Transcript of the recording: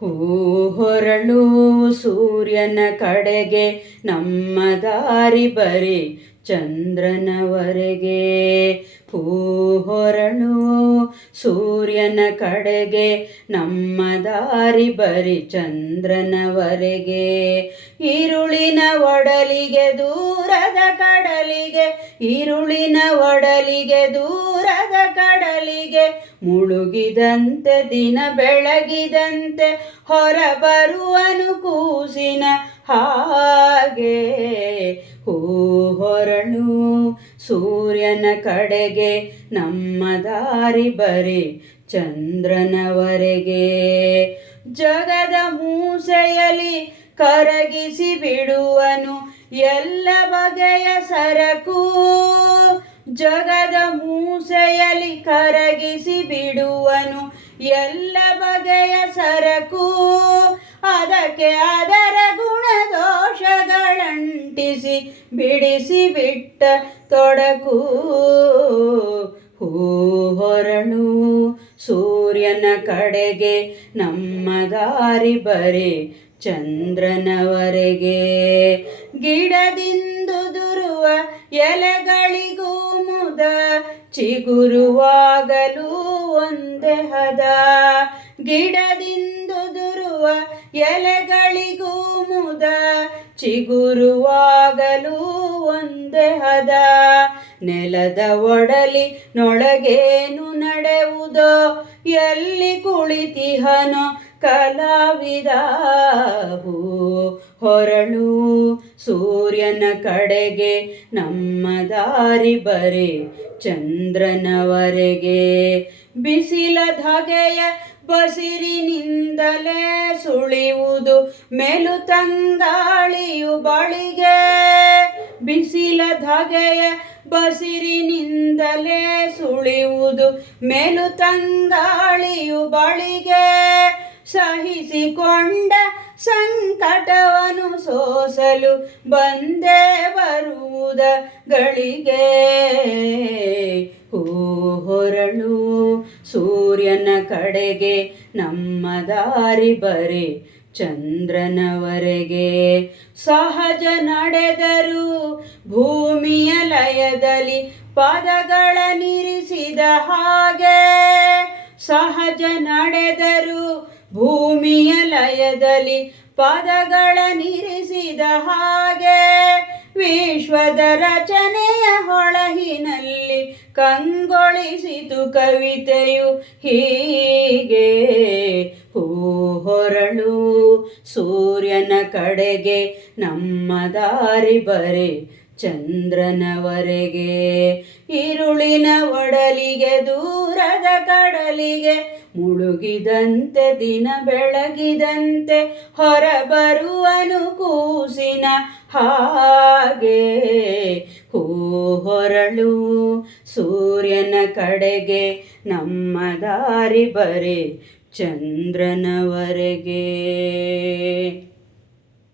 ಹೂ ಹೊರಳು ಸೂರ್ಯನ ಕಡೆಗೆ ನಮ್ಮ ದಾರಿ ಬರಿ ಚಂದ್ರನವರೆಗೆ. ಹೂ ಹೊರಳು ಸೂರ್ಯನ ಕಡೆಗೆ ನಮ್ಮ ದಾರಿ ಬರಿ ಚಂದ್ರನವರೆಗೆ. ಈರುಳಿನ ಒಡಲಿಗೆ ದೂರದ ಕಡಲಿಗೆ, ಈರುಳಿನ ಒಡಲಿಗೆ ದೂರದ ಕಡಲಿಗೆ, ಮುಳುಗಿದಂತೆ ದಿನ ಬೆಳಗಿದಂತೆ ಹೊರಬರುವನು ಕೂಸಿನ ಹಾಗೆ. ಹೂ ಹೊರಳು ಸೂರ್ಯನ ಕಡೆಗೆ ನಮ್ಮ ದಾರಿ ಬರಿ ಚಂದ್ರನವರೆಗೆ. ಜಗದ ಮೂಸೆಯಲಿ ಕರಗಿಸಿ ಬಿಡುವನು ಎಲ್ಲ ಬಗೆಯ ಸರಕು, ಜಗದ ಮೂಸೆಯಲಿ ಕರಗಿಸಿ ಬಿಡುವನು ಎಲ್ಲ ಬಗೆಯ ಸರಕು. ಅದಕ್ಕೆ ಅದರ ಗುಣದೋಷಗಳಂಟಿಸಿ ಬಿಡಿಸಿ ಬಿಟ್ಟ ತೊಡಕು. ಹೂ ಹೊರಳು ಸೂರ್ಯನ ಕಡೆಗೆ ನಮ್ಮ ದಾರಿ ಬರಿ ಚಂದ್ರನವರೆಗೆ. ಗಿಡದಿಂದುದುರುವ ಎಲೆಗಳಿಗೂ ಮುದ, ಚಿಗುರುವಾಗಲೂ ಒಂದೇ ಹದ. ಗಿಡದಿಂದುದುರುವ ಎಲೆಗಳಿಗೂ ಮುದ, ಚಿಗುರುವಾಗಲೂ ಒಂದೇ ಹದ. ನೆಲದ ಒಡಲಿ ನೊಳಗೇನು ನಡೆಯುವುದೋ, ಎಲ್ಲಿ ಕುಳಿತಿಹನೋ ಕಲಾವಿದ. ಹೂ ಹೊರಳು ಸೂರ್ಯನ ಕಡೆಗೆ ನಮ್ಮ ದಾರಿ ಬರಿ ಚಂದ್ರನವರೆಗೆ. ಬಿಸಿಲ ಧಗೆಯ ಬಸಿರಿನಿಂದಲೇ ಸುಳಿಯುವುದು ಮೆಲುತಂಗಾಳಿಯು ಬಳಿಗೆ. ಬಿಸಿಲ ಧಗೆಯ ಬಸಿರಿನಿಂದಲೇ ಸುಳಿಯುವುದು ಮೆಲುತಂಗಾಳಿಯು ಬಳಿಗೆ. ಸಹಿಸಿಕೊಂಡ ಸಂಕಟವನ್ನು ಸೋಸಲು ಬಂದೇ ಬರುವುದ ಗಳಿಗೆ. ಹೂ ಹೊರಳು ಸೂರ್ಯನ ಕಡೆಗೆ ನಮ್ಮ ದಾರಿ ಬರಿ ಚಂದ್ರನವರೆಗೆ. ಸಹಜ ನಡೆದರು ಭೂಮಿಯ ಲಯದಲ್ಲಿ ಪದಗಳನ್ನಿರಿಸಿದ ಹಾಗೆ. ಸಹಜ ನಡೆದರು ಭೂಮಿಯ ಲಯದಲ್ಲಿ ಪದಗಳನ್ನಿರಿಸಿದ ಹಾಗೆ. ವಿಶ್ವದ ರಚನೆಯ ಹೊಳಹಿನಲ್ಲಿ ಕಂಗೊಳಿಸಿತು ಕವಿತೆಯು ಹೀಗೆ. ಹೂ ಹೊರಳು ಸೂರ್ಯನ ಕಡೆಗೆ ನಮ್ಮ ದಾರಿ ಬರಿ ಚಂದ್ರನವರೆಗೆ. ಈರುಳಿನ ಒಡಲಿಗೆ ದೂರದ ಕಡಲಿಗೆ, ಮುಳುಗಿದಂತೆ ದಿನ ಬೆಳಗಿದಂತೆ ಹೊರಬರುವನು ಕೂಸಿನ ಹಾಗೆ. ಹೂ ಹೊರಳು ಸೂರ್ಯನ ಕಡೆಗೆ ನಮ್ಮ ದಾರಿ ಬರಿ ಚಂದ್ರನವರೆಗೆ.